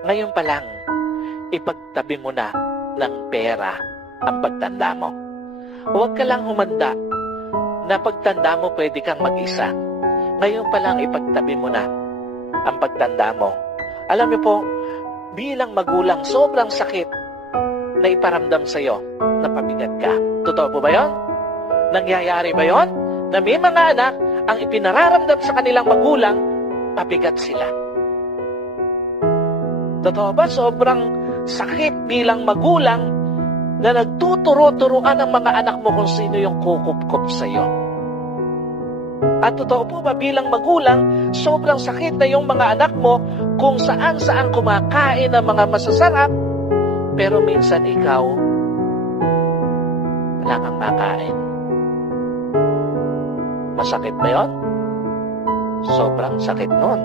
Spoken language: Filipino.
Ngayon pa lang, ipagtabi mo na ng pera ang pagtanda mo. Huwag ka lang humanda na pagtanda mo pwede kang mag-isa. Ngayon pa lang ipagtabi mo na ang pagtanda mo. Alam niyo po, bilang magulang, sobrang sakit na iparamdam sa'yo na pabigat ka. Totoo po ba yun? Nangyayari ba yun? Na may mga anak, ang ipinararamdam sa kanilang magulang, pabigat sila. Totoo ba? Sobrang sakit bilang magulang na nagtuturo-turuan ng mga anak mo kung sino yung kukup-kup sa'yo. At totoo po ba, bilang magulang, sobrang sakit na yung mga anak mo kung saan-saan kumakain ng mga masasarap, pero minsan ikaw, wala kang makain. Masakit ba yun? Sobrang sakit nun.